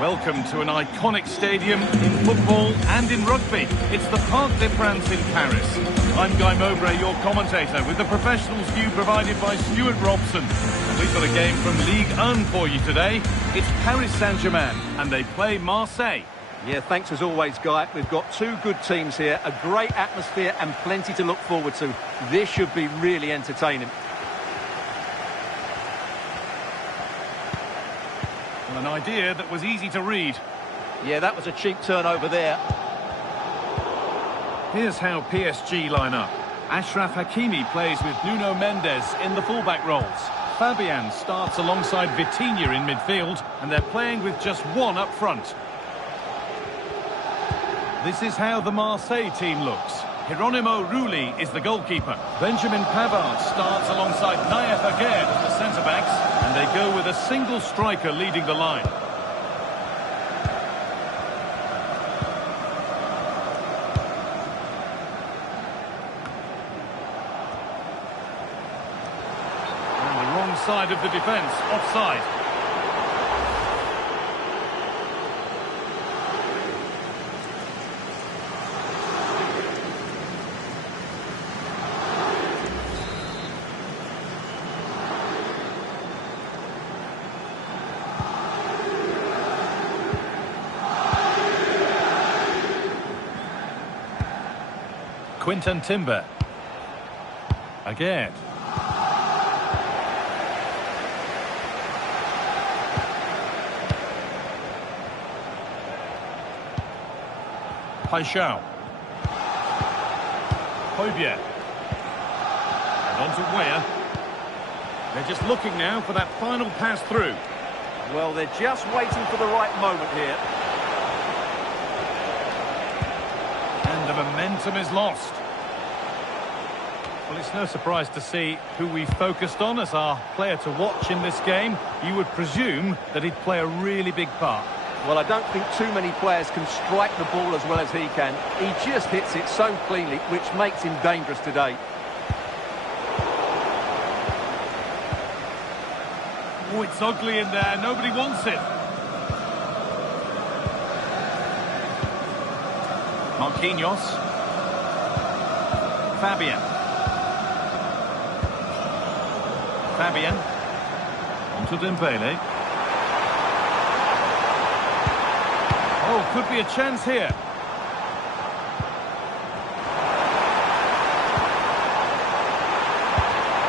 Welcome to an iconic stadium in football and in rugby. It's the Parc des Princes in Paris. I'm Guy Mowbray, your commentator, with the professionals view provided by Stuart Robson. And we've got a game from Ligue 1 for you today. It's Paris Saint-Germain, and they play Marseille. Yeah, thanks as always, Guy. We've got two good teams here, a great atmosphere and plenty to look forward to. This should be really entertaining. Well, an idea that was easy to read. Yeah, that was a cheap turnover there. Here's how PSG line up. Achraf Hakimi plays with Nuno Mendes in the fullback roles. Fabian starts alongside Vitinha in midfield, and they're playing with just one up front. This is how the Marseille team looks. Geronimo Rulli is the goalkeeper. Benjamin Pavard starts alongside Nayef Aguerd as the centre-backs, and they go with a single striker leading the line. On the wrong side of the defence, offside. Quinten Timber. Again. Paixão. Højbjerg. And on to Weah. They're just looking now for that final pass through. Well, they're just waiting for the right moment here. And the momentum is lost. Well, it's no surprise to see who we focused on as our player to watch in this game. You would presume that he'd play a really big part. Well, I don't think too many players can strike the ball as well as he can. He just hits it so cleanly, which makes him dangerous today. Oh, it's ugly in there. Nobody wants it. Marquinhos. Fabian. On to Dembele. Oh, could be a chance here.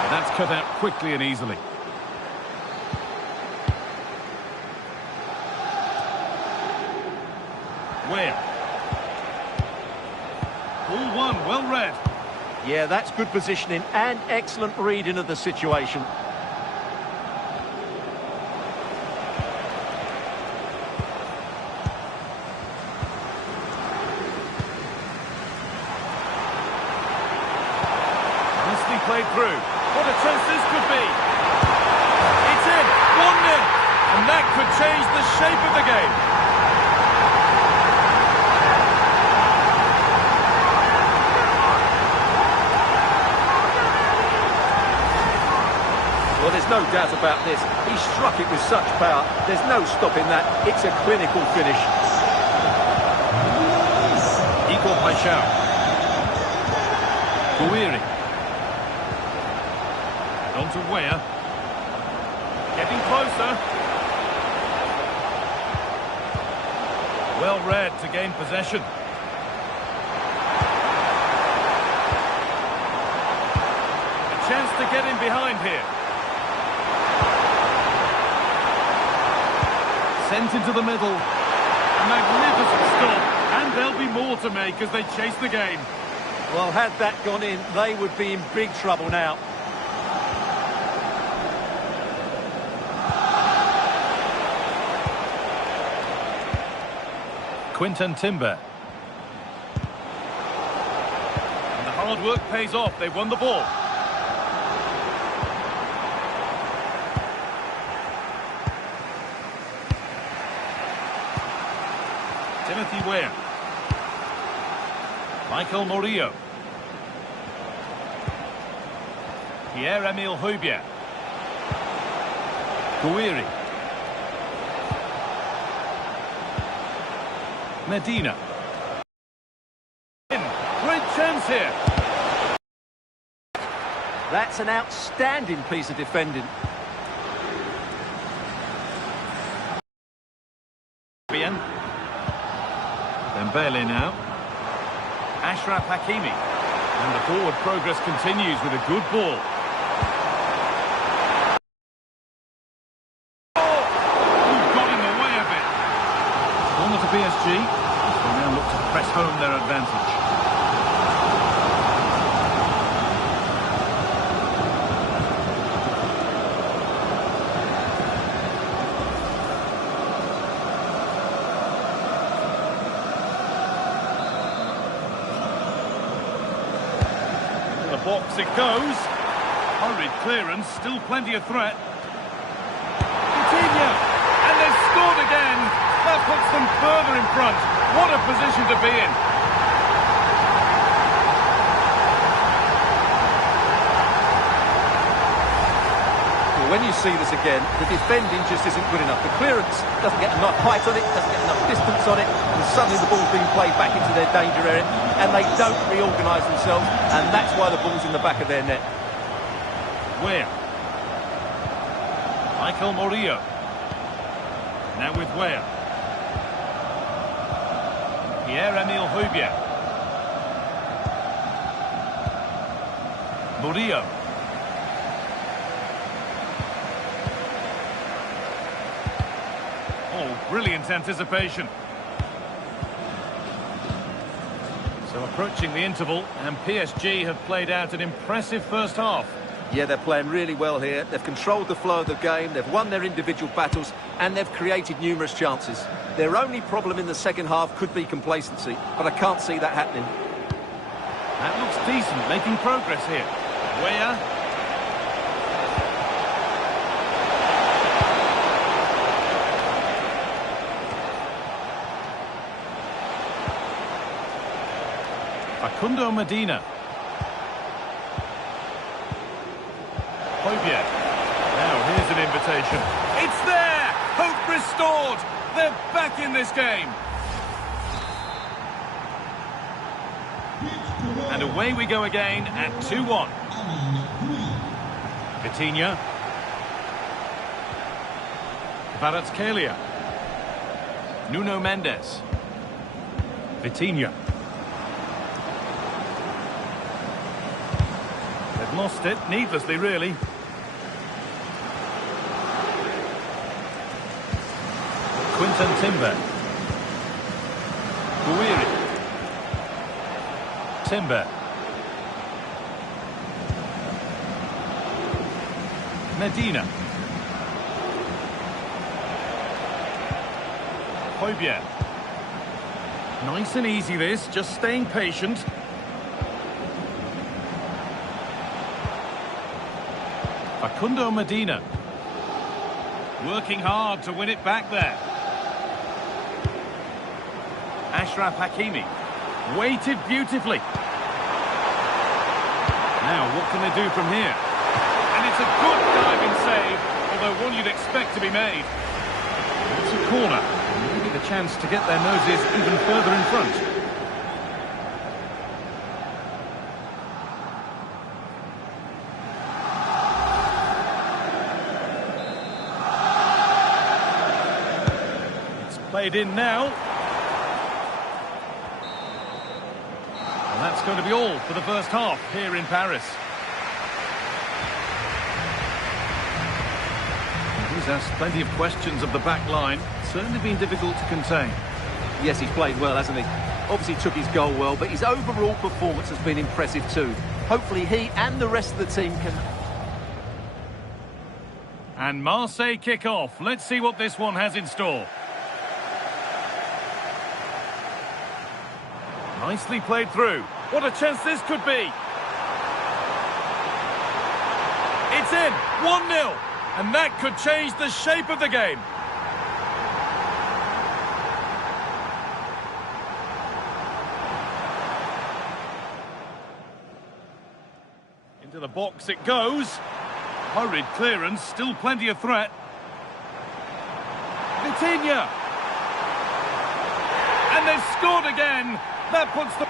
That's cut out quickly and easily. Where? Ball one, well read. Yeah, that's good positioning and excellent reading of the situation. Nicely played through. What a chance this could be. It's in, 1-0. And that could change the shape of the game. Well, there's no doubt about this. He struck it with such power. There's no stopping that. It's a clinical finish. Igor Paixão. Gouiri. On to Weah. Getting closer. Well read to gain possession. A chance to get in behind here. Sent into the middle. A magnificent stop. And there'll be more to make as they chase the game. Well, had that gone in, they would be in big trouble now. Quinten Timber. And the hard work pays off. They won the ball. Timothy Weah. Michael Murillo. Pierre-Emile Højbjerg. Gouiri. Medina. Great chance here. That's an outstanding piece of defending. Dembele now. Achraf Hakimi. And the forward progress continues with a good ball. Oh! Got in the way of it. Corner to PSG. They now look to press home their advantage. Box it goes. Hurried clearance, still plenty of threat. Coutinho, and they've scored again. That puts them further in front. What a position to be in. Well, when you see this again, the defending just isn't good enough. The clearance doesn't get enough height on it, doesn't get enough distance on it, and suddenly the ball's being played back into their danger area, and they don't reorganise themselves, and that's why the ball's in the back of their net. Where? Michael Murillo. Now with Where? Pierre-Emile Højbjerg. Murillo. Oh, brilliant anticipation. So approaching the interval, and PSG have played out an impressive first half. Yeah, they're playing really well here. They've controlled the flow of the game, they've won their individual battles, and they've created numerous chances. Their only problem in the second half could be complacency, but I can't see that happening. That looks decent, making progress here. Where? Facundo Medina. Højbjerg. Now here's an invitation. It's there! Hope restored! They're back in this game. And away we go again at 2-1. Vitinha. Kvaratskhelia. Nuno Mendes. Vitinha. They've lost it, needlessly really. Quinton Timber. Guiri. Timber. Medina. Højbjerg. Nice and easy this, just staying patient. Facundo Medina. Working hard to win it back there. Achraf Hakimi. Weighted beautifully. Now, what can they do from here? And it's a good diving save, although one you'd expect to be made. It's a corner. Maybe the chance to get their noses even further in front. It's played in now. And that's going to be all for the first half here in Paris. He's asked plenty of questions of the back line. Certainly been difficult to contain. Yes, he's played well, hasn't he? Obviously took his goal well, but his overall performance has been impressive too. Hopefully he and the rest of the team can... And Marseille kick off. Let's see what this one has in store. Nicely played through. What a chance this could be. It's in. 1-0. And that could change the shape of the game. Into the box it goes. Hurried clearance, still plenty of threat. Vitinha. And And they've scored again. That puts the...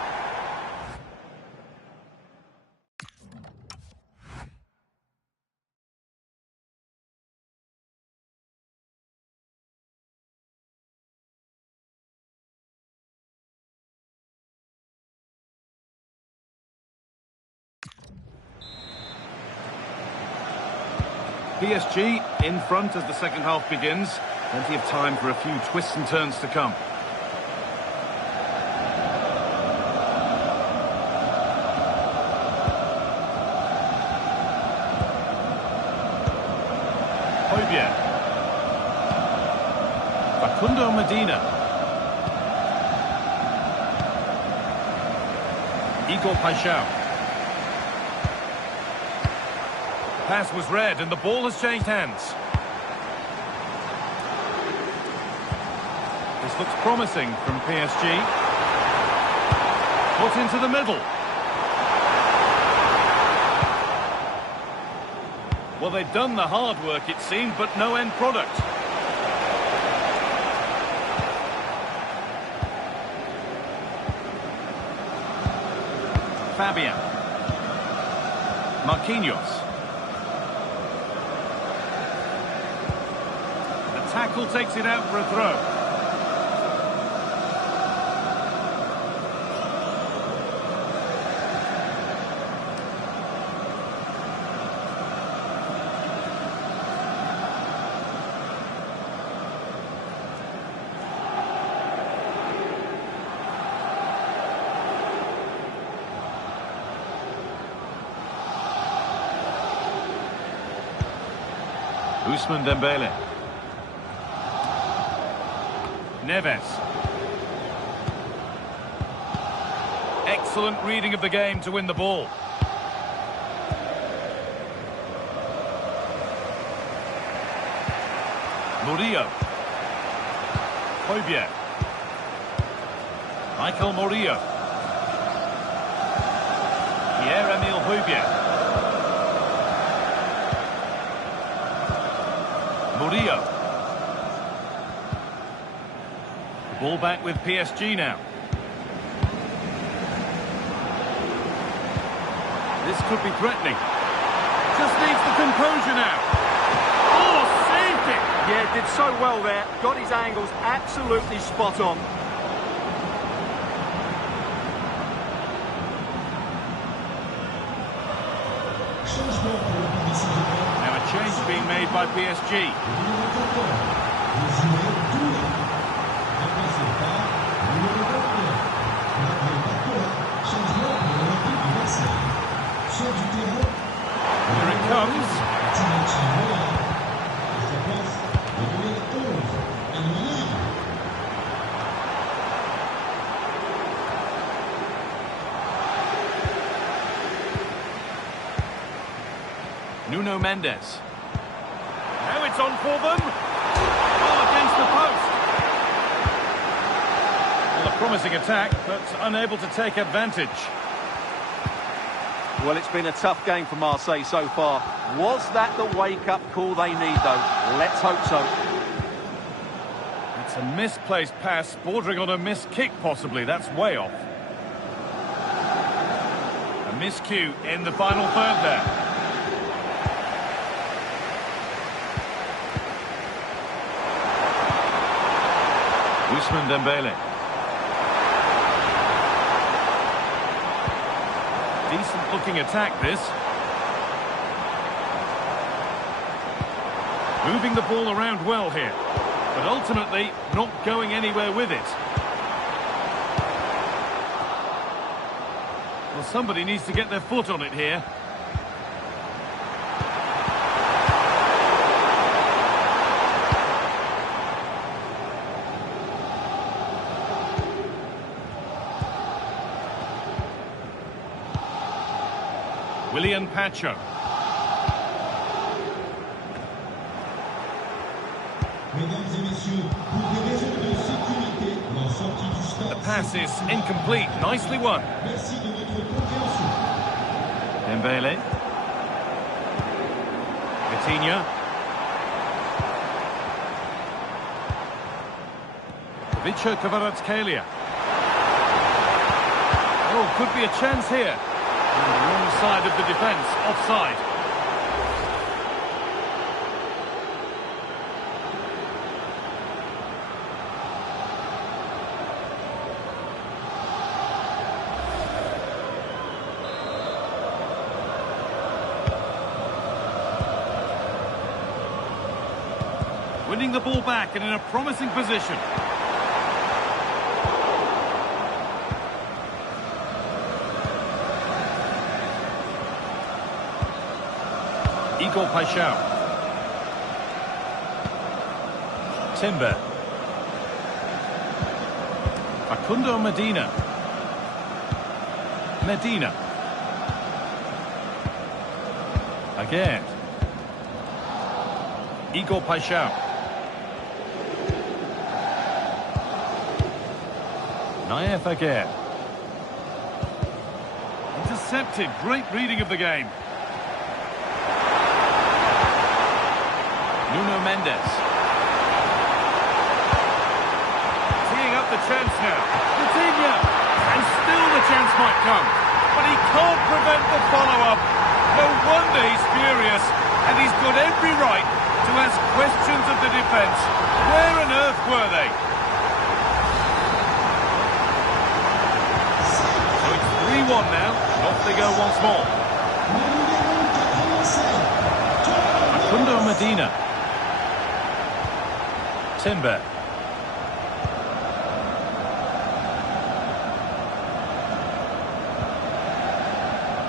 PSG in front as the second half begins. Plenty of time for a few twists and turns to come. Højbjerg. Facundo Medina. Igor Paixão. Pass was read and the ball has changed hands. This looks promising from PSG. Put into the middle. Well, they've done the hard work, it seemed, but no end product. Fabian. Marquinhos. Tackle takes it out for a throw. Ousmane Dembele. Neves. Excellent reading of the game to win the ball. Murillo. Højbjerg. Michael Murillo. Pierre-Emile Højbjerg. Murillo. Ball back with PSG now. This could be threatening. Just needs the composure now. Oh, saved it! Yeah, did so well there. Got his angles absolutely spot on. Now a change being made by PSG. Here it comes. Nuno Mendes. Now it's on for them. Oh, against the post. Well, a promising attack, but unable to take advantage. Well, it's been a tough game for Marseille so far. Was that the wake-up call they need, though? Let's hope so. It's a misplaced pass, bordering on a missed kick, possibly. That's way off. A miscue in the final third there. Ousmane Dembele. Decent looking attack, this. Moving the ball around well here, but ultimately not going anywhere with it. Well, somebody needs to get their foot on it here. Willian Pacho. The pass is incomplete. Nicely won. Dembele. Vitinha. Vicha Kvaratskhelia. Oh, could be a chance here. On the wrong side of the defence, offside. Winning the ball back and in a promising position. Igor Paixão. Timber. Facundo Medina. Medina. Again. Igor Paixão. Nayef again. Intercepted. Great reading of the game. Nuno Mendes. Teeing up the chance now. Coutinho. And still the chance might come. But he can't prevent the follow-up. No wonder he's furious. And he's got every right to ask questions of the defence. Where on earth were they? So it's 3-1 now. Off they go once more. Facundo Medina. Timber.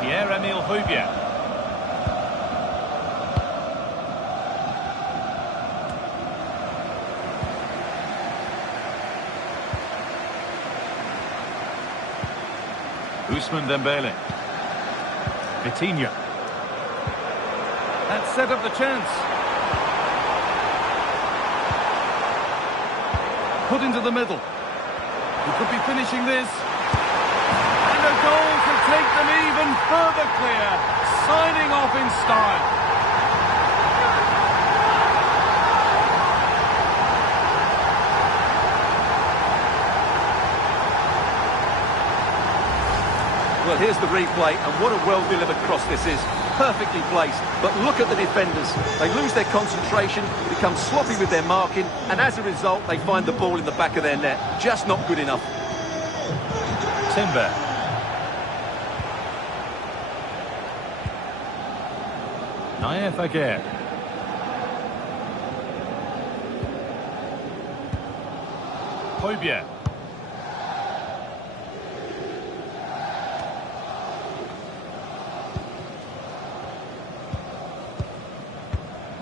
Pierre-Emile Højbjerg. Ousmane Dembele. Coutinho. That set up the chance. Put into the middle. He could be finishing this. And a goal to take them even further clear. Signing off in style. Well, here's the replay, and what a well-delivered cross this is. Perfectly placed, but look at the defenders. They lose their concentration, become sloppy with their marking, and as a result, they find the ball in the back of their net. Just not good enough. Timber. Nayef again. Højbjerg.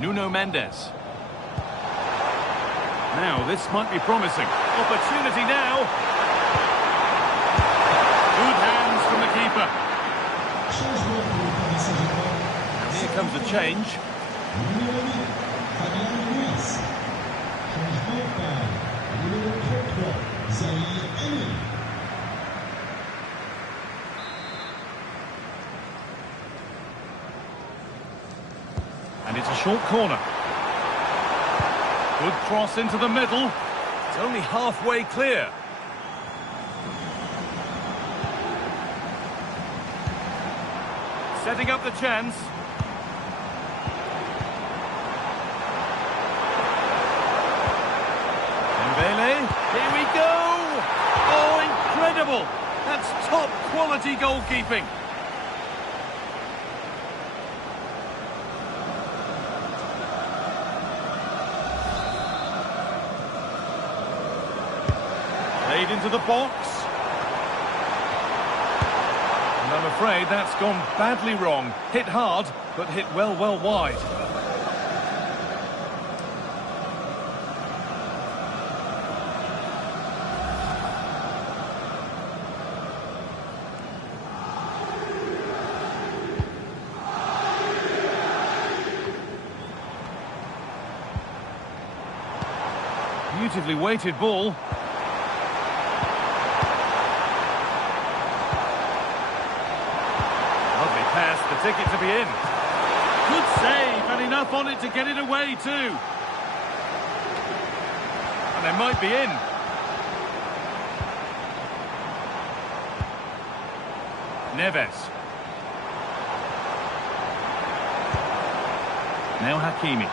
Nuno Mendes. Now, this might be promising. Opportunity now. Good hands from the keeper. And here comes a change. And it's a short corner. Good cross into the middle. It's only halfway clear. Setting up the chance. Dembele, here we go! Oh, incredible! That's top quality goalkeeping. Played into the box. And I'm afraid that's gone badly wrong. Hit hard, but hit well wide. Beautifully weighted ball. Pass, the ticket to be in. Good save, and enough on it to get it away too. And they might be in. Neves. Now Hakimi.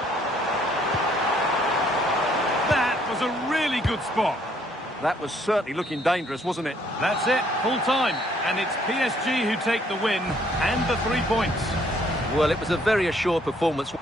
That was a really good spot. That was certainly looking dangerous, wasn't it? That's it, full time. And it's PSG who take the win and the 3 points. Well, it was a very assured performance.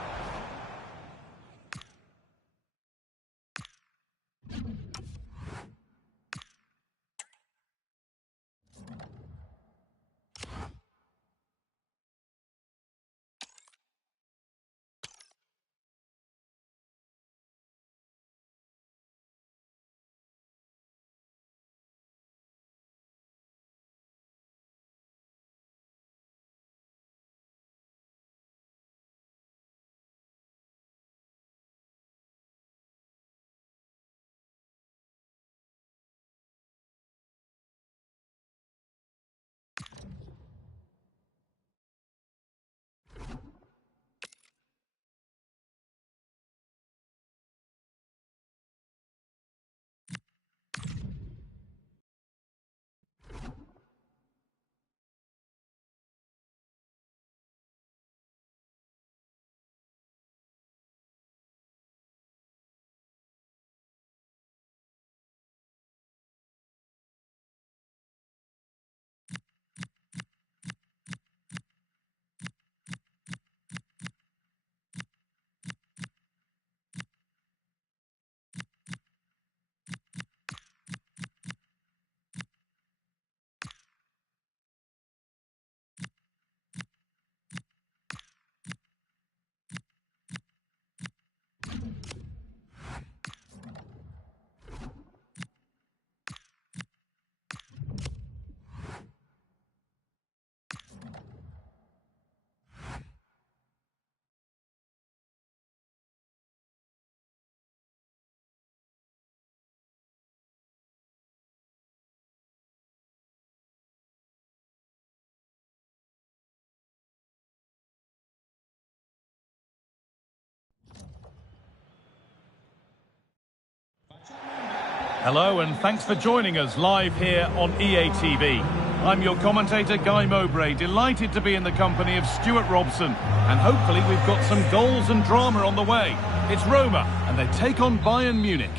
Hello and thanks for joining us live here on EA TV. I'm your commentator Guy Mowbray, delighted to be in the company of Stuart Robson, and hopefully we've got some goals and drama on the way. It's Roma and they take on Bayern Munich.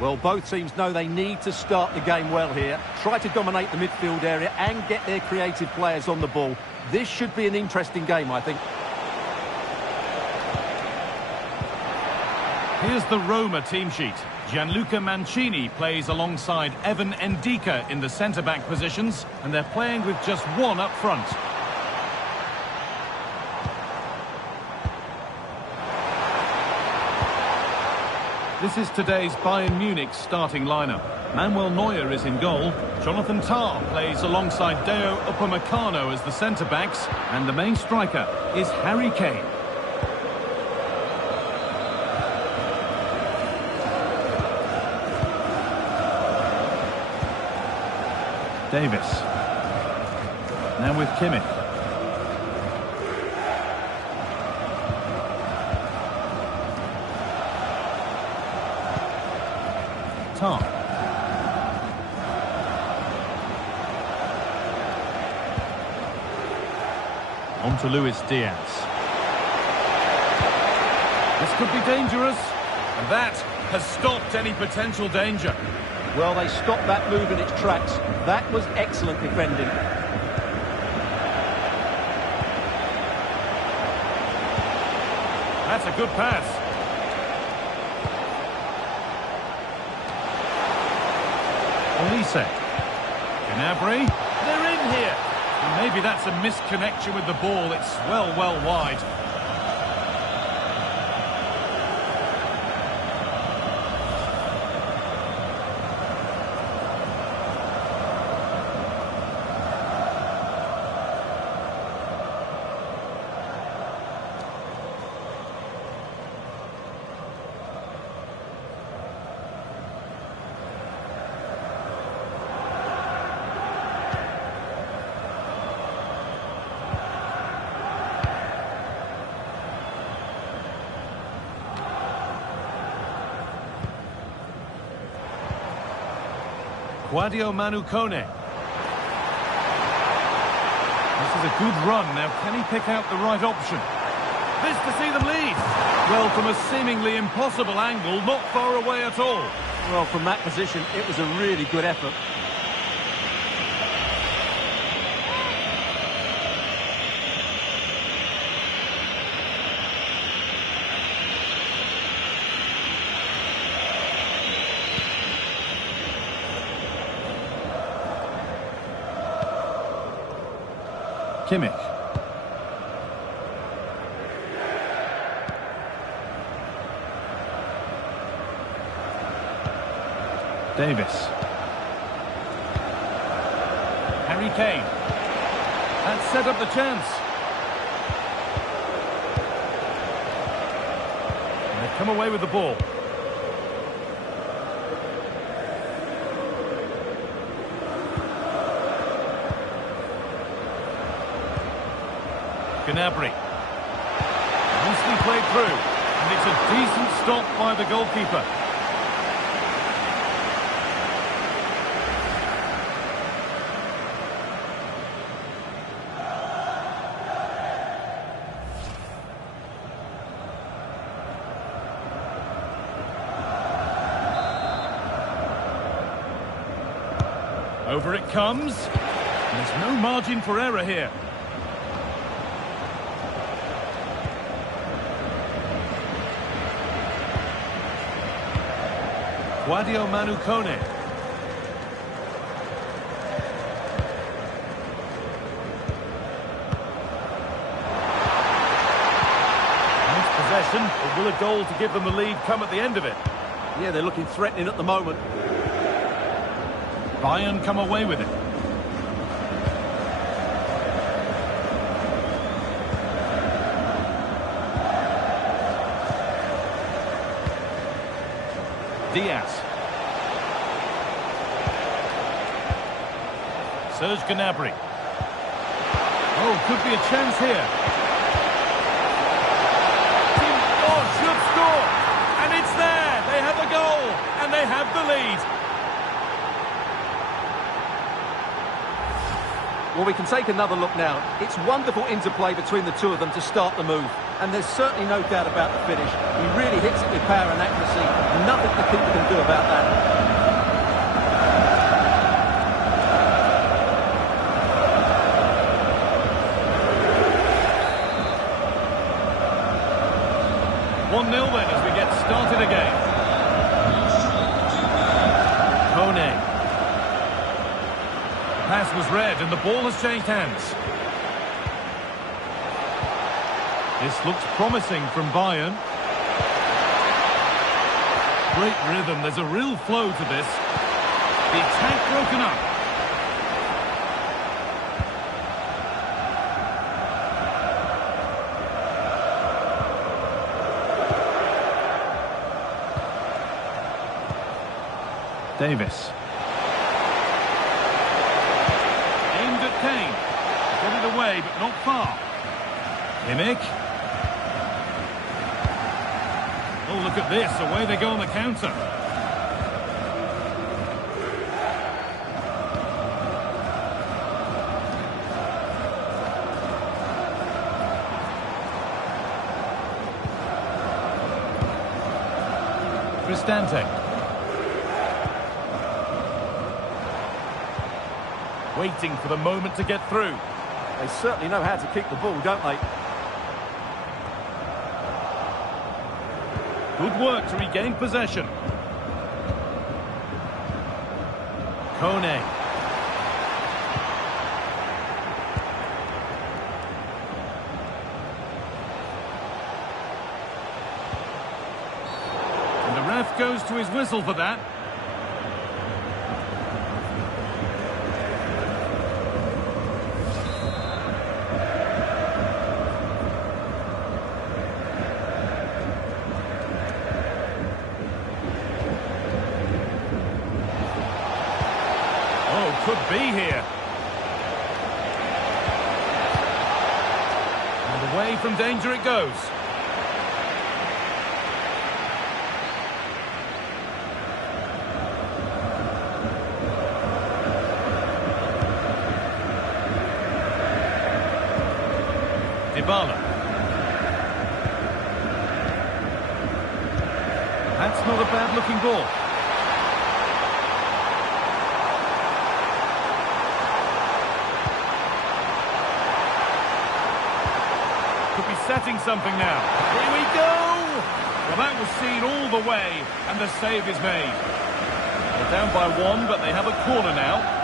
Well, both teams know they need to start the game well here, try to dominate the midfield area and get their creative players on the ball. This should be an interesting game, I think. Here's the Roma team sheet. Gianluca Mancini plays alongside Evan Ndika in the centre-back positions, and they're playing with just one up front. This is today's Bayern Munich starting lineup. Manuel Neuer is in goal. Jonathan Tah plays alongside Deo Upamecano as the centre-backs, and the main striker is Harry Kane. Davis. Now with Kimmich. Tah. On to Luis Diaz. This could be dangerous. And that has stopped any potential danger. Well, they stopped that move in its tracks. That was excellent defending. That's a good pass. Olise. Gnabry. They're in here. And maybe that's a misconnection with the ball. It's well wide. Sadio Manu Kone. This is a good run. Now, can he pick out the right option? This to see them lead. Well, from a seemingly impossible angle, not far away at all. Well, from that position, it was a really good effort. Kimmich. Davis. Harry Kane. That set up the chance. And they've come away with the ball. Gnabry. Nicely played through. And it's a decent stop by the goalkeeper. Over it comes. There's no margin for error here. Sadio Manu Kone. Nice possession, but will a goal to give them the lead come at the end of it? Yeah, they're looking threatening at the moment. Bayern come away with it. Diaz. Serge Gnabry. Oh, could be a chance here. Oh, should score. And it's there. They have the goal. And they have the lead. Well, we can take another look now. It's wonderful interplay between the two of them to start the move. And there's certainly no doubt about the finish. He really hits it with power and accuracy. Nothing the keeper can do about that. 1-0 then as we get started again. Kone. Pass was read and the ball has changed hands. This looks promising from Bayern. Great rhythm, there's a real flow to this. The attack broken up. Davis. Aimed at Kane. Got it away, but not far. Kimmich. Oh, look at this. Away they go on the counter. Cristante. Waiting for the moment to get through. They certainly know how to kick the ball, don't they? Good work to regain possession. Kone. And the ref goes to his whistle for that. Could be here. And away from danger it goes. Dybala. That's not a bad-looking ball. Could be setting something now. Here we go! Well, that was seen all the way, and the save is made. They're down by one, but they have a corner now.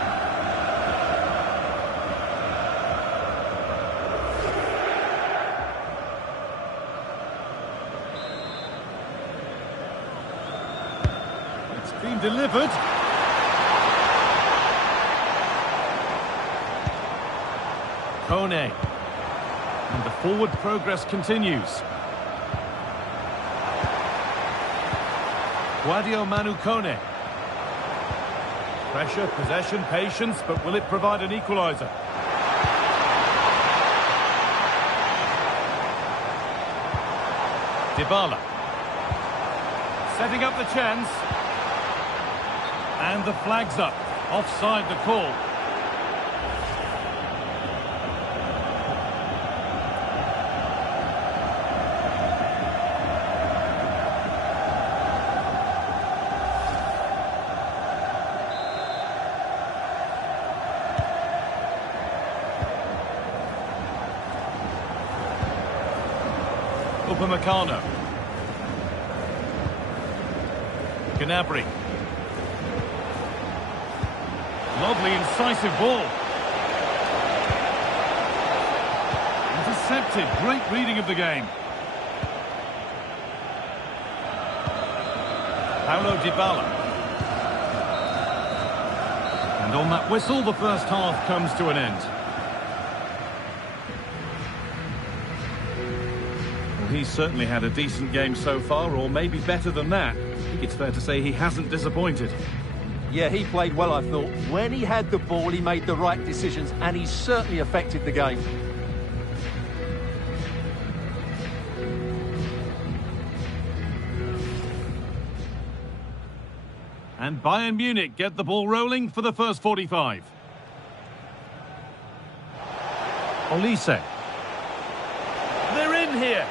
It's been delivered. Kone. And the forward progress continues. Sadio Manu Kone. Pressure, possession, patience, but will it provide an equaliser? Dybala. Setting up the chance. And the flag's up. Offside the call. Upamecano. Gnabry. Lovely incisive ball. Intercepted. Great reading of the game. Paulo Dybala. And on that whistle, the first half comes to an end. He's certainly had a decent game so far, or maybe better than that. I think it's fair to say he hasn't disappointed. Yeah, he played well, I thought. When he had the ball, he made the right decisions, and he certainly affected the game. And Bayern Munich get the ball rolling for the first 45. Olise. They're in here.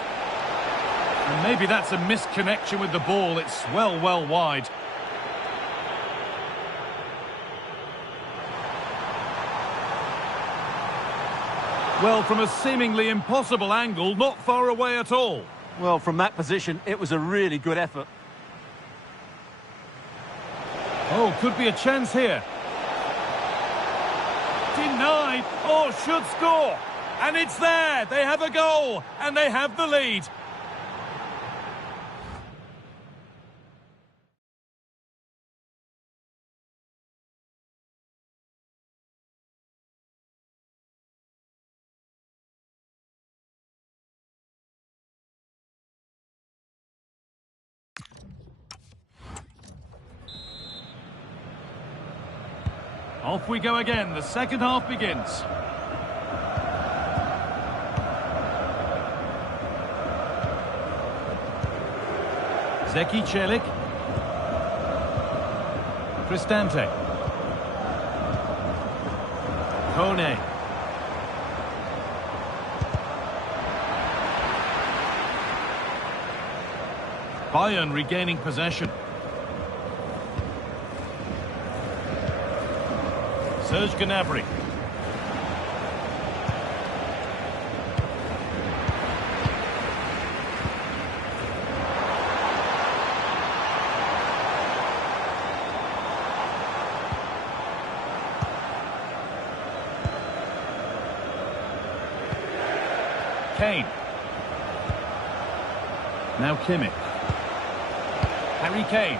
And maybe that's a misconnection with the ball. It's well wide. Well, from a seemingly impossible angle, not far away at all. Well, from that position, it was a really good effort. Oh, could be a chance here. Denied. Oh, should score. And it's there. They have a goal. And they have the lead. Off we go again. The second half begins. Zeki Celik. Cristante. Kone. Bayern regaining possession. Serge Gnabry. Kane. Now Kimmich. Harry Kane.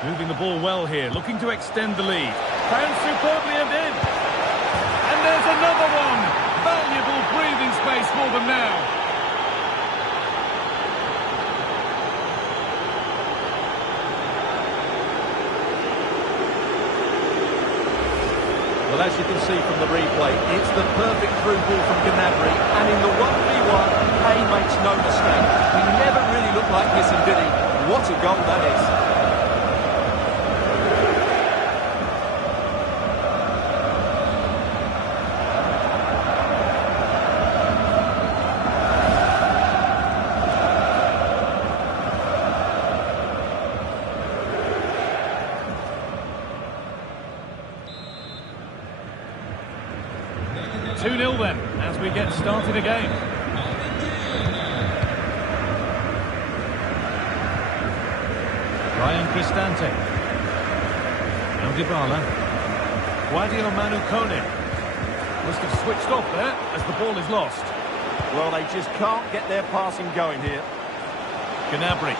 Moving the ball well here, looking to extend the lead. Found superbly and in. And there's another one. Valuable breathing space for them now. Well, as you can see from the replay, it's the perfect through ball from Gnabry, and in the 1v1, he makes no mistake. He never really looked like missing, did he? What a goal that is. 2-0 then, as we get started again. Ryan Cristante. Now Dybala. Guadio Manu Kone. Must have switched off there as the ball is lost. Well, they just can't get their passing going here. Gnabry.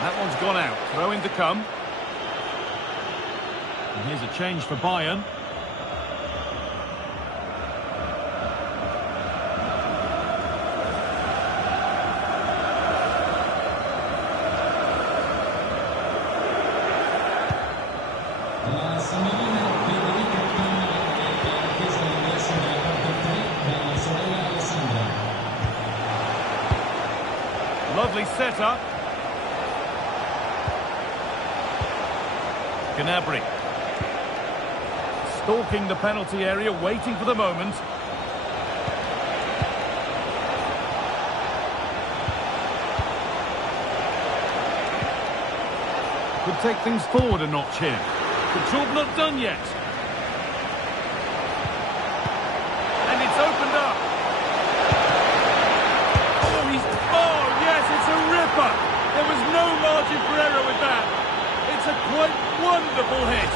That one's gone out. Throw in to come. And here's a change for Bayern. Lovely setup. Gnabry. Stalking the penalty area, waiting for the moment. Could take things forward a notch here. The job not done yet. And it's opened up. It's a ripper. There was no margin for error with that. It's a quite wonderful hit.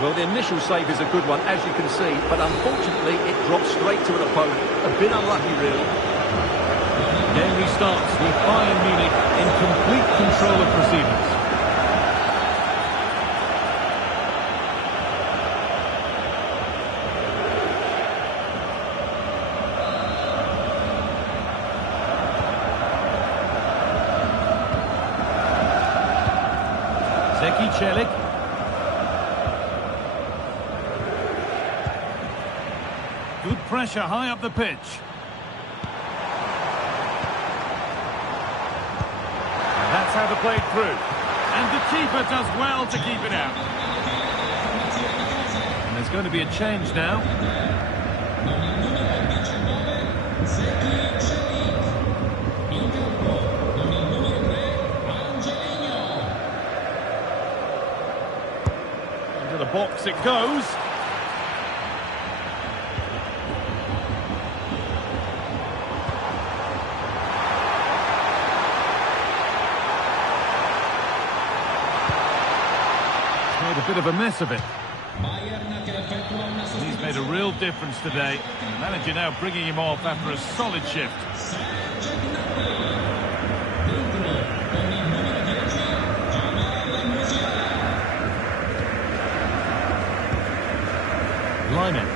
Well, the initial save is a good one, as you can see, but unfortunately it drops straight to an opponent. A bit unlucky, really. Game restarts with Bayern Munich in complete control of proceedings. Zeki Celik. Good pressure high up the pitch. And that's how they played through. And the keeper does well to keep it out. And there's going to be a change now. The box it goes. Made a bit of a mess of it. He's made a real difference today. The manager now bringing him off after a solid shift. Lyman.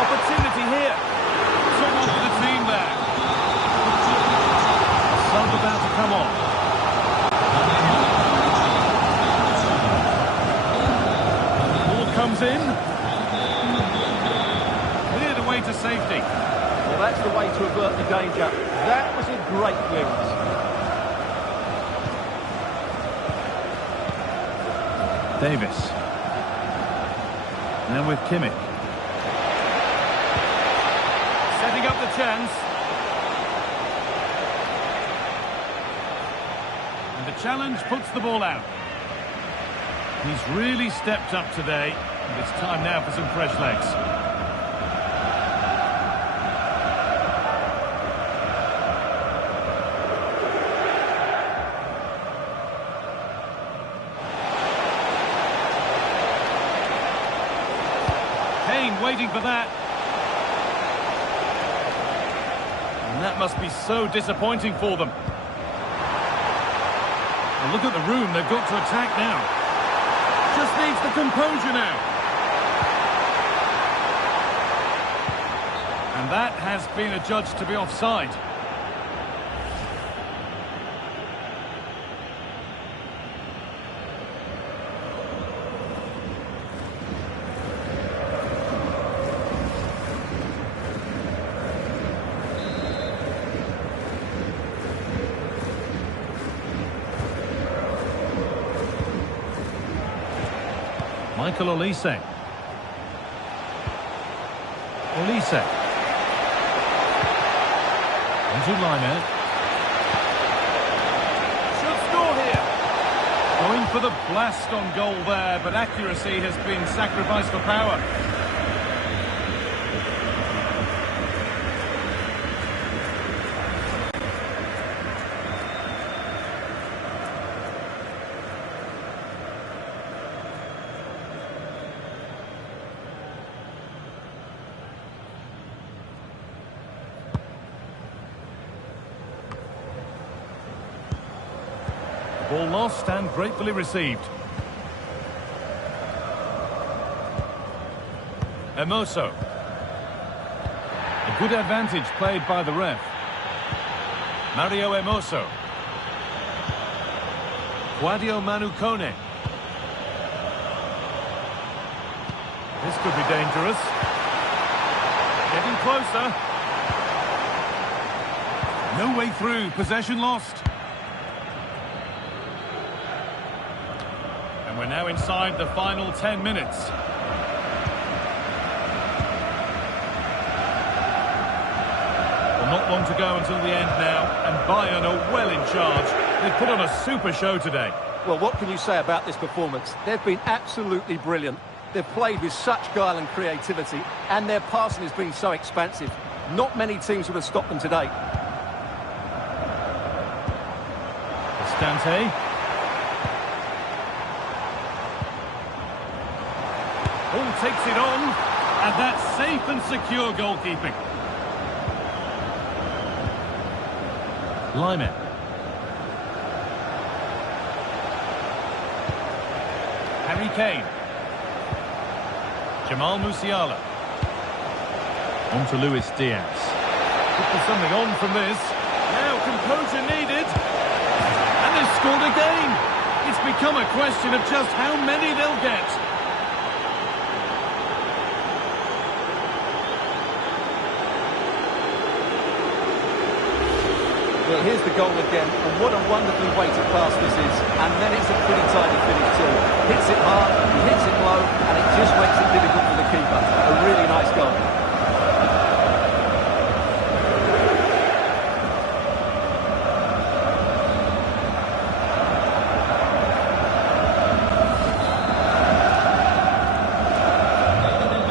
Opportunity here. Someone for the team there. Sub about to come on. Ball comes in. Cleared away to safety. Well, that's the way to avert the danger. That was a great clearance. Davis. Now with Kimmich. Setting up the chance. And the challenge puts the ball out. He's really stepped up today. And it's time now for some fresh legs. Waiting for that. And that must be so disappointing for them. And look at the room they've got to attack now. Just needs the composure now. And that has been adjudged to be offside. Michael Olise. Olise. Into Liner. Should score here. Going for the blast on goal there, but accuracy has been sacrificed for power. Ball lost and gratefully received. Hermoso. A good advantage played by the ref. Mario Hermoso. Claudio Manucone. This could be dangerous. Getting closer. No way through. Possession lost. And we're now inside the final 10 minutes. Well, not long to go until the end now, and Bayern are well in charge. They've put on a super show today. Well, what can you say about this performance? They've been absolutely brilliant. They've played with such guile and creativity, and their passing has been so expansive. Not many teams would have stopped them today. Stante. All takes it on, and that's safe and secure goalkeeping. Lyman. Harry Kane. Jamal Musiala. On to Luis Diaz. Could be something on from this. Now composure needed. And they've scored again. It's become a question of just how many they'll get. Well, here's the goal again, and what a wonderfully weighted pass this is. And then it's a pretty tidy finish too. Hits it hard, he hits it low, and it just makes it difficult for the keeper. A really nice goal.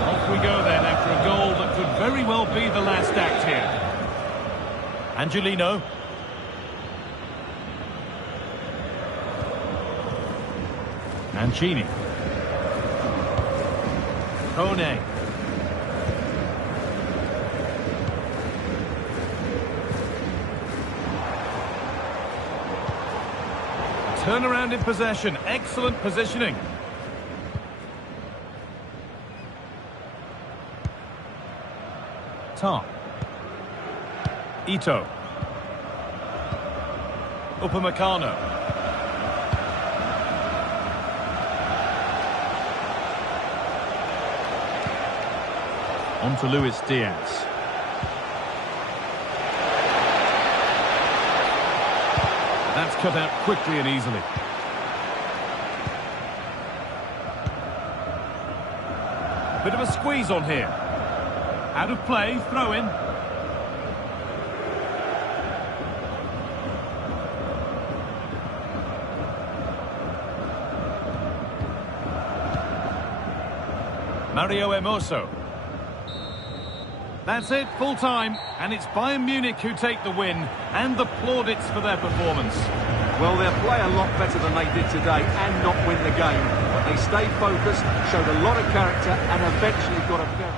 Off we go then after a goal that could very well be the last act here. Angelino. Mancini. Kone. Turnaround in possession. Excellent positioning. Tar. Ito. Upamecano. On to Luis Diaz. That's cut out quickly and easily. A bit of a squeeze on here. Out of play, throw in. Mario Hermoso. That's it, full time, and it's Bayern Munich who take the win, and the plaudits for their performance. Well, they'll play a lot better than they did today and not win the game. But they stayed focused, showed a lot of character, and eventually got a very...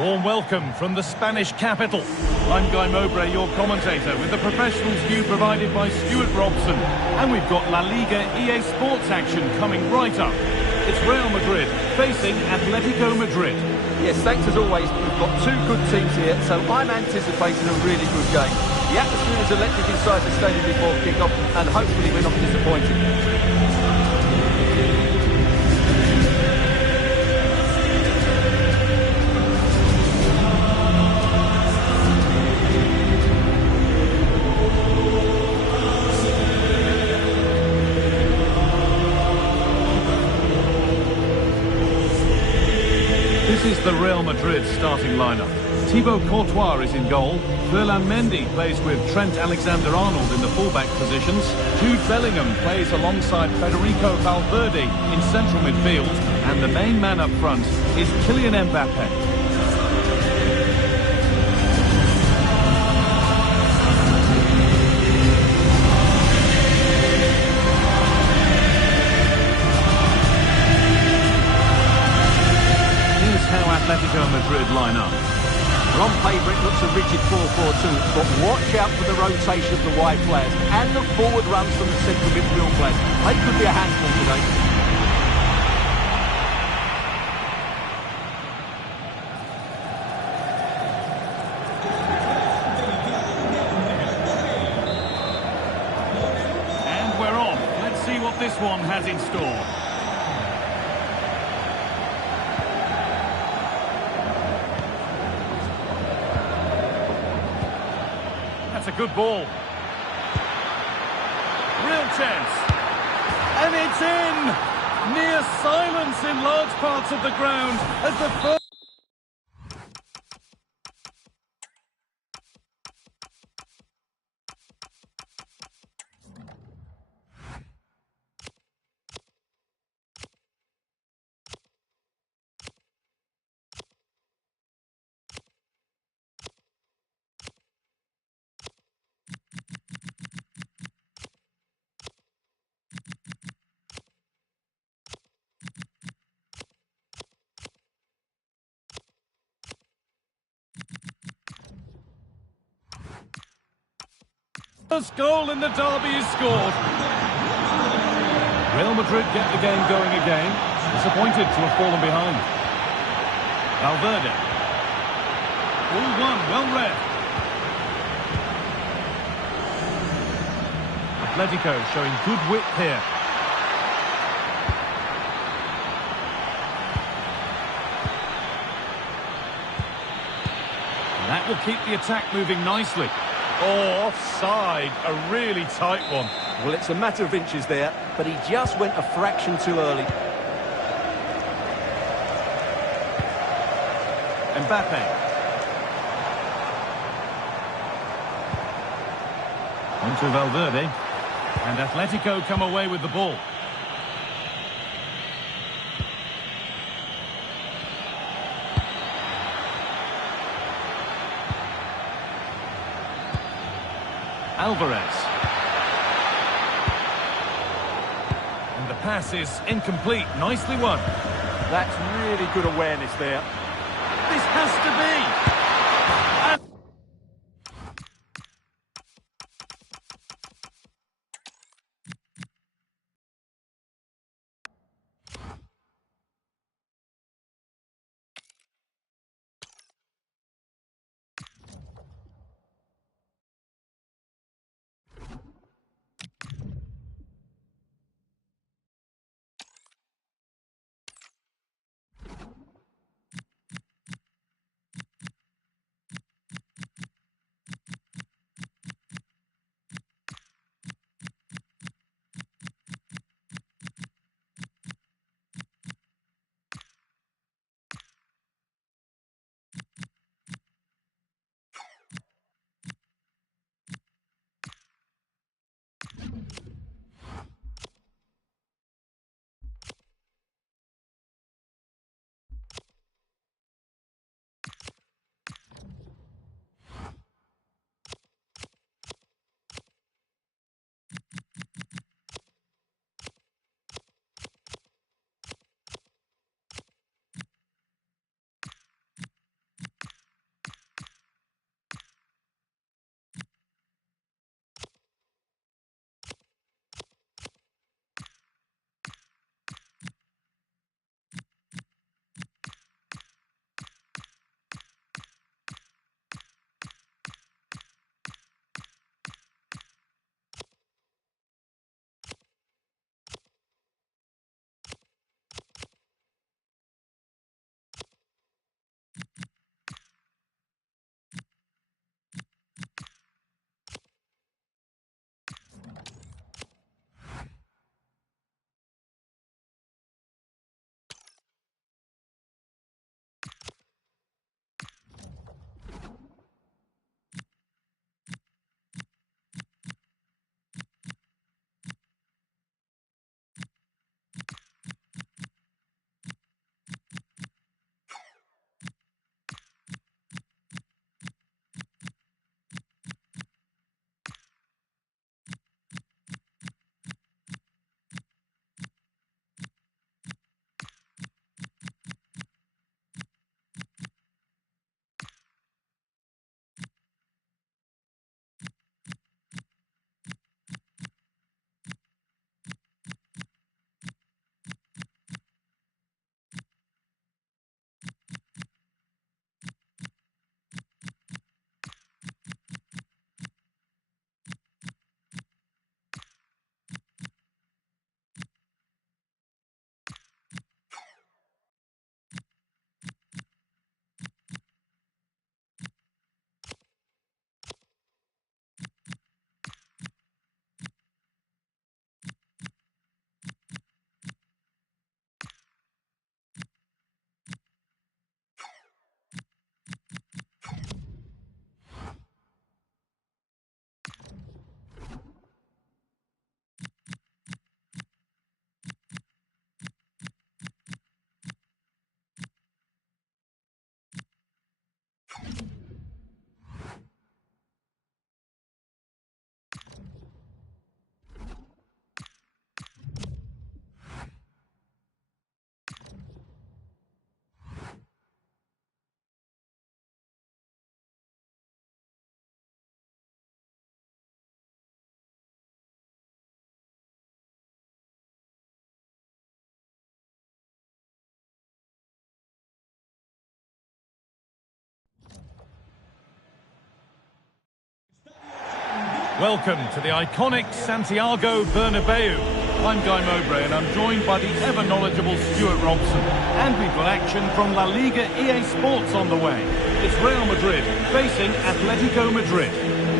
Warm welcome from the Spanish capital. I'm Guy Mowbray, your commentator, with the professionals view provided by Stuart Robson. And we've got La Liga EA Sports action coming right up. It's Real Madrid facing Atletico Madrid. Yes, thanks as always. We've got two good teams here, so I'm anticipating a really good game. The atmosphere is electric inside the stadium before kick-off, and hopefully we're not disappointed. This is the Real Madrid starting lineup. Thibaut Courtois is in goal. Ferland Mendy plays with Trent Alexander-Arnold in the fullback positions. Jude Bellingham plays alongside Federico Valverde in central midfield. And the main man up front is Kylian Mbappe. Atletico Madrid line up. Well, on paper it looks a rigid 4-4-2, but watch out for the rotation of the wide players and the forward runs from the central midfield players. They could be a handful today. And we're off. Let's see what this one has in store. That's a good ball. Real chance. And it's in! Near silence in large parts of the ground as the first... First goal in the derby is scored. Real Madrid get the game going again. Disappointed to have fallen behind. Valverde. All one, well read. Atletico showing good width here. And that will keep the attack moving nicely. Oh, offside. A really tight one. Well, it's a matter of inches there, but he just went a fraction too early. Mbappe. On to Valverde. And Atletico come away with the ball. Alvarez. And the pass is incomplete. Nicely won. That's really good awareness there. This has to be. Welcome to the iconic Santiago Bernabeu. I'm Guy Mowbray and I'm joined by the ever-knowledgeable Stuart Robson. And we've got action from La Liga EA Sports on the way. It's Real Madrid facing Atletico Madrid.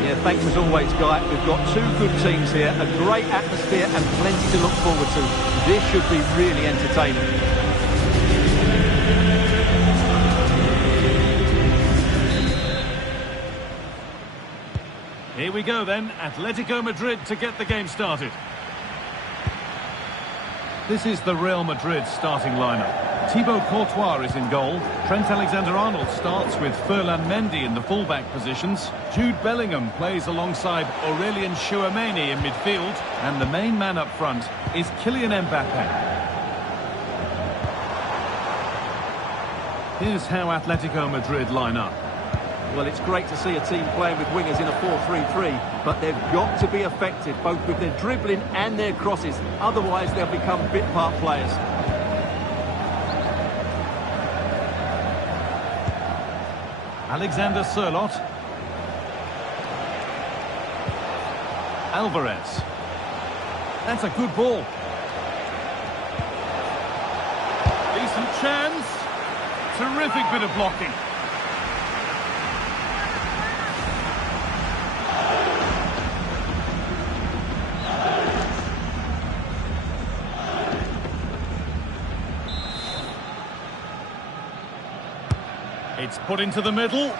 Yeah, thanks as always, Guy. We've got two good teams here, a great atmosphere and plenty to look forward to. This should be really entertaining. Here we go then, Atletico Madrid to get the game started. This is the Real Madrid starting lineup. Thibaut Courtois is in goal. Trent Alexander-Arnold starts with Ferland Mendy in the fullback positions. Jude Bellingham plays alongside Aurelien Tchouameni in midfield. And the main man up front is Kylian Mbappe. Here's how Atletico Madrid line up. Well, it's great to see a team playing with wingers in a 4-3-3, but they've got to be effective, both with their dribbling and their crosses. Otherwise, they'll become bit-part players. Alexander Sørloth. Alvarez. That's a good ball. Decent chance. Terrific bit of blocking. It's put into the middle.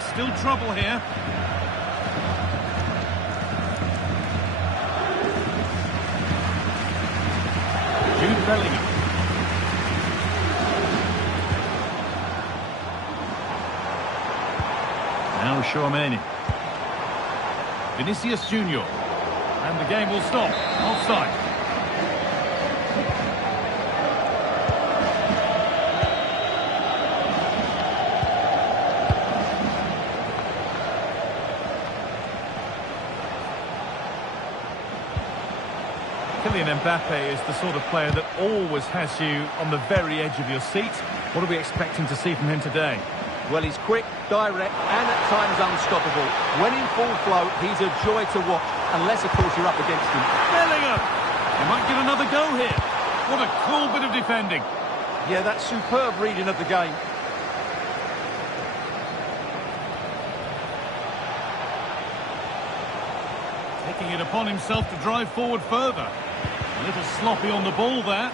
Still trouble here. Jude Bellingham. Now Tchouameni. Vinicius Junior. And the game will stop. Offside. Kylian Mbappe is the sort of player that always has you on the very edge of your seat. What are we expecting to see from him today? Well, he's quick, direct, and at times unstoppable. When in full flow, he's a joy to watch, unless, of course, you're up against him. Bellingham! He might get another go here. What a cool bit of defending. Yeah, that's superb reading of the game. Taking it upon himself to drive forward further. A little sloppy on the ball there.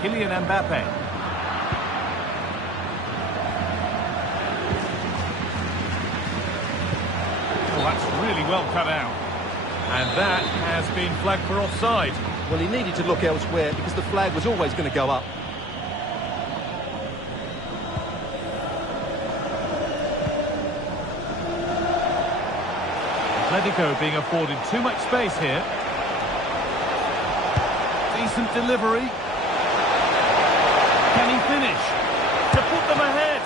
Kylian Mbappe. Oh, that's really well cut out. And that has been flagged for offside. Well, he needed to look elsewhere because the flag was always going to go up. Atletico being afforded too much space here. Decent delivery. Can he finish? To put them ahead.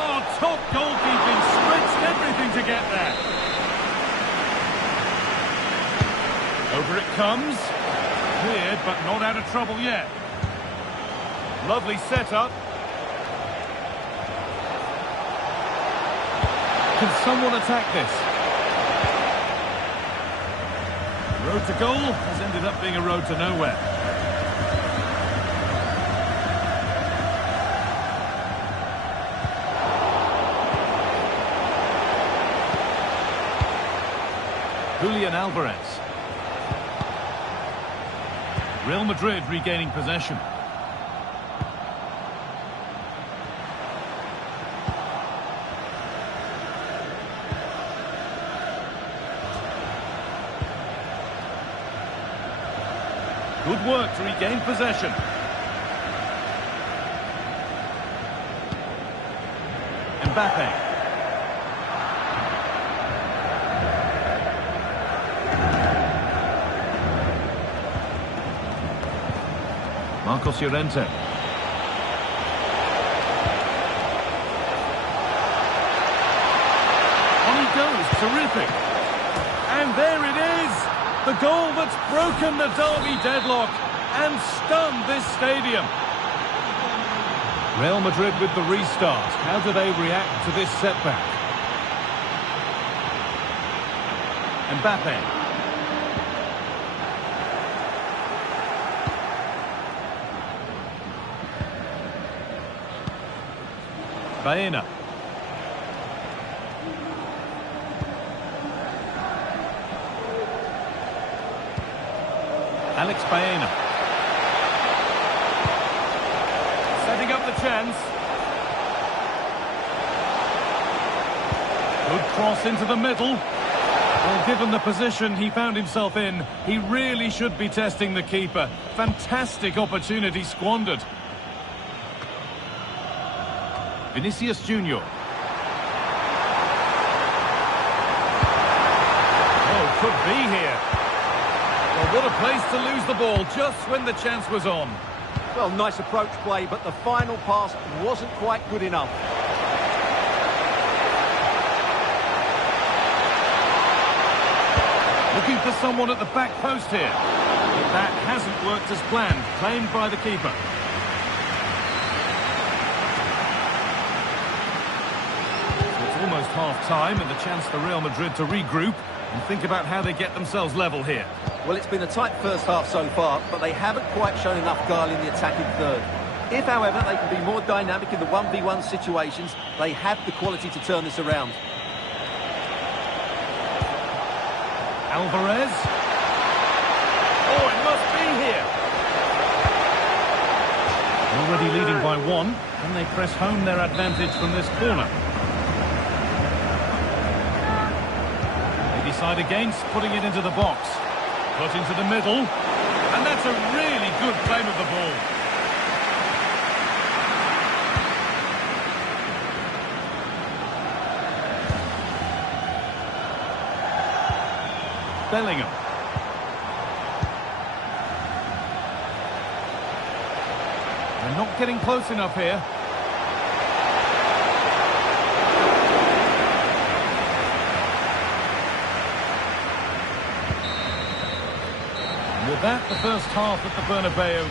Oh, top goalkeeping. Stretched everything to get there. Over it comes. Cleared, but not out of trouble yet. Lovely setup. Can someone attack this? Road to goal has ended up being a road to nowhere. Julian Alvarez. Real Madrid regaining possession. Good work to regain possession. Mbappe. Marcos Llorente. On he goes, terrific. And there it is. The goal that's broken the derby deadlock and stunned this stadium. Real Madrid with the restart. How do they react to this setback? Mbappe. Baena. Alex Baena. Setting up the chance. Good cross into the middle. Well, given the position he found himself in, he really should be testing the keeper. Fantastic opportunity squandered. Vinicius Junior. Oh, could be here. Well, what a place to lose the ball just when the chance was on. Well, nice approach play, but the final pass wasn't quite good enough. Looking for someone at the back post here. But that hasn't worked as planned, claimed by the keeper. Almost half-time and the chance for Real Madrid to regroup and think about how they get themselves level here. Well, it's been a tight first half so far, but they haven't quite shown enough guile in the attacking third. If, however, they can be more dynamic in the 1v1 situations, they have the quality to turn this around. Alvarez. Oh, it must be here. Already leading by one, and they press home their advantage from this corner. Decide against putting it into the box. Put into the middle. And that's a really good claim of the ball. Bellingham. They're not getting close enough here. With that, the first half at the Bernabeu.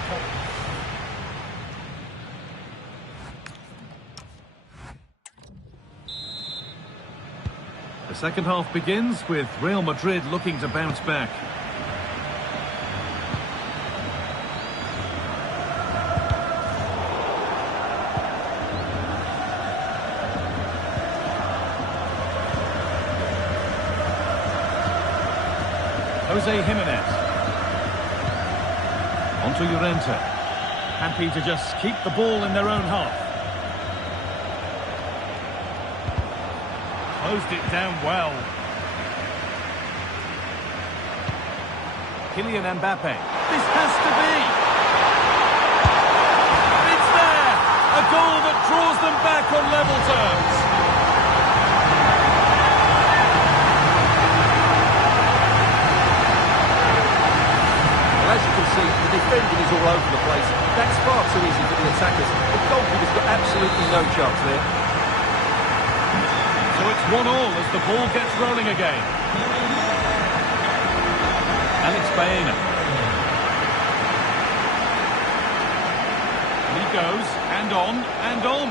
The second half begins with Real Madrid looking to bounce back. Jose Jimenez. Onto Llorente. Happy to just keep the ball in their own half. Closed it down well. Kylian Mbappe. This has to be. It's there! A goal that draws them back on level terms. As you can see, the defending is all over the place. That's far too easy for the attackers. The goalkeeper's got absolutely no chance there. So it's 1-1 as the ball gets rolling again. Alex Baena. He goes, and on, and on.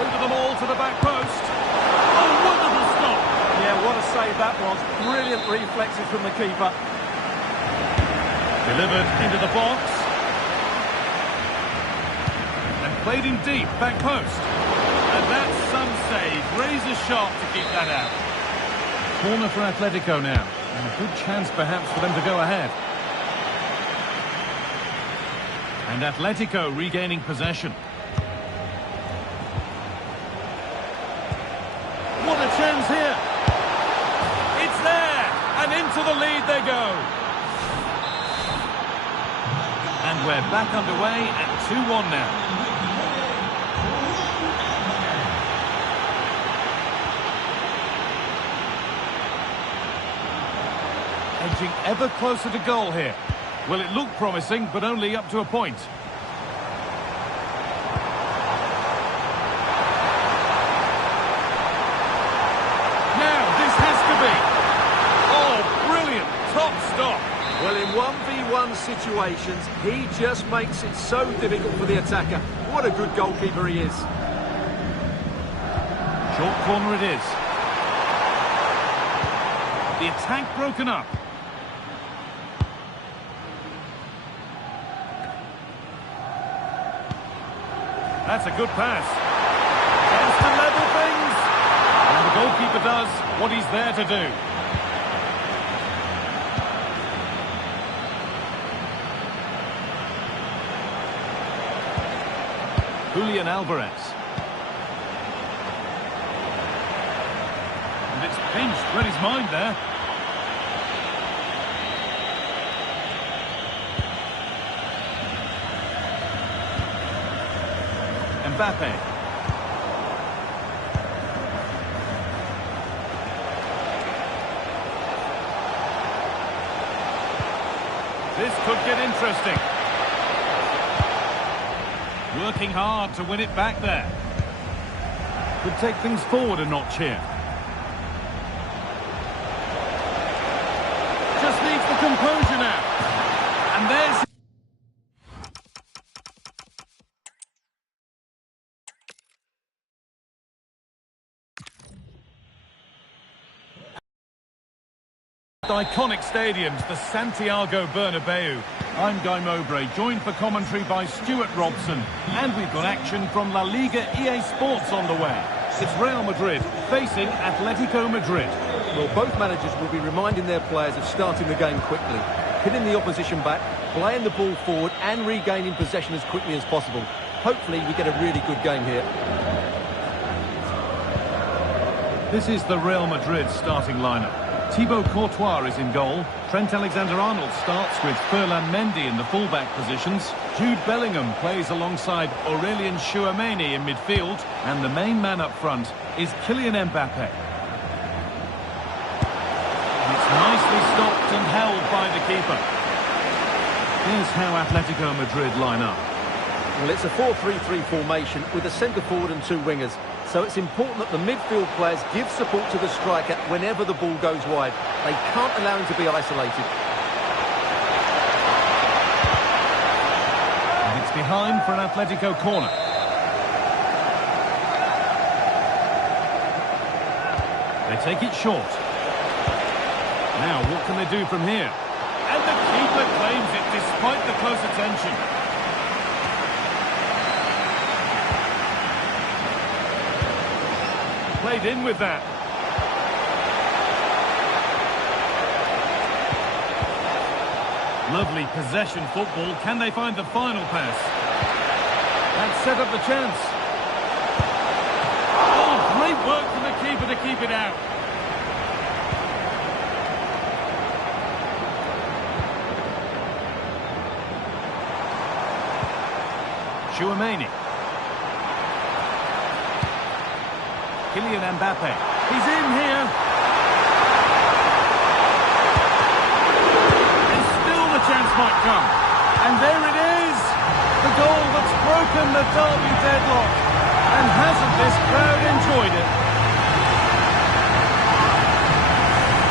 Over them all to the back post. Oh, wonderful stop. Yeah, what a save that was. Brilliant reflexes from the keeper. Delivered into the box. And played in deep, back post. And that's some save. Razor sharp to keep that out. Corner for Atletico now. And a good chance perhaps for them to go ahead. And Atletico regaining possession. What a chance here. It's there. And into the lead they go. And we're back underway at 2-1 now. Edging ever closer to goal here. Well, it looked promising, but only up to a point. Now, this has to be. Oh, brilliant. Top stop. Well, in 1v1 situations, he just makes it so difficult for the attacker. What a good goalkeeper he is. Short corner it is. The attack broken up. That's a good pass. Chance to level things. And the goalkeeper does what he's there to do. Julian Alvarez. And it's pinched. Read his mind there. Mbappe. This could get interesting. Working hard to win it back there. Could take things forward a notch here. Just needs the composure now. And there's... iconic stadiums, the Santiago Bernabeu. I'm Guy Mowbray, joined for commentary by Stuart Robson. And we've got action from La Liga EA Sports on the way. It's Real Madrid facing Atletico Madrid. Well, both managers will be reminding their players of starting the game quickly, hitting the opposition back, playing the ball forward and regaining possession as quickly as possible. Hopefully we get a really good game here. This is the Real Madrid starting lineup. Thibaut Courtois is in goal. Trent Alexander-Arnold starts with Ferland Mendy in the fullback positions. Jude Bellingham plays alongside Aurelien Tchouameni in midfield. And the main man up front is Kylian Mbappe. And it's nicely stopped and held by the keeper. Here's how Atletico Madrid line up. Well, it's a 4-3-3 formation with a centre-forward and two wingers. So it's important that the midfield players give support to the striker whenever the ball goes wide. They can't allow him to be isolated. And it's behind for an Atletico corner. They take it short. Now, what can they do from here? And the keeper claims it despite the close attention. Played in with that. Lovely possession football. Can they find the final pass? That set up the chance. Oh, great work from the keeper to keep it out. Tchouameni. Kylian Mbappe. He's in here. And still the chance might come. And there it is. The goal that's broken the derby deadlock. And hasn't this crowd enjoyed it?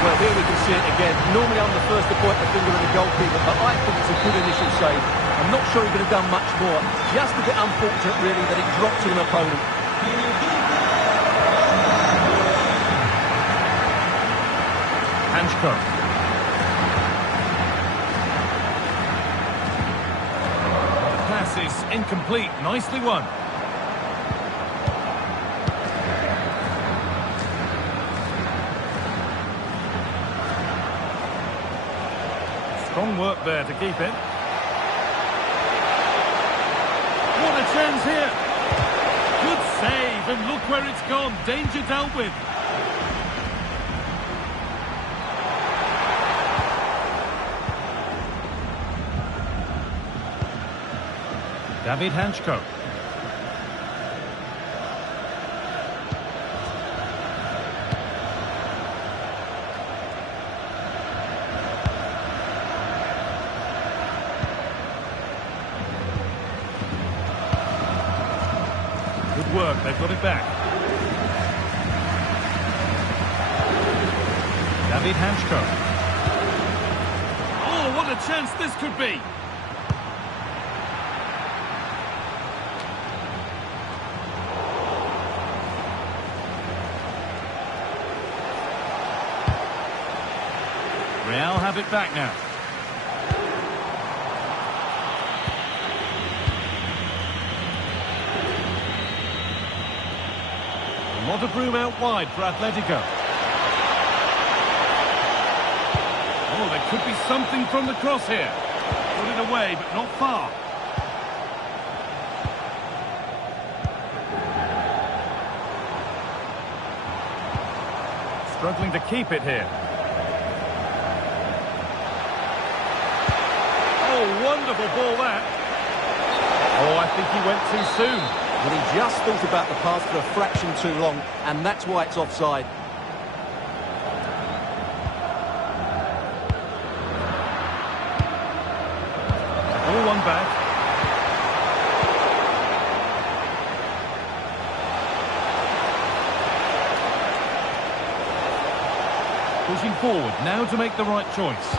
Well, here we can see it again. Normally I'm the first to point the finger at the goalkeeper, but I think it's a good initial save. I'm not sure he could have done much more. Just a bit unfortunate, really, that it dropped to an opponent. Hanchko. The pass is incomplete. Nicely won. Strong work there to keep it. What a chance here. Good save, and look where it's gone. Danger dealt with. David Hanchko. Good work, they've got it back. David Hanchko. Oh, what a chance this could be! Real have it back now. A lot of room out wide for Atletico. Oh, there could be something from the cross here. Put it away, but not far. Struggling to keep it here. Oh, wonderful ball that. Oh, I think he went too soon. Well, he just thought about the pass for a fraction too long, and that's why it's offside. Ball one back. Pushing forward, now to make the right choice.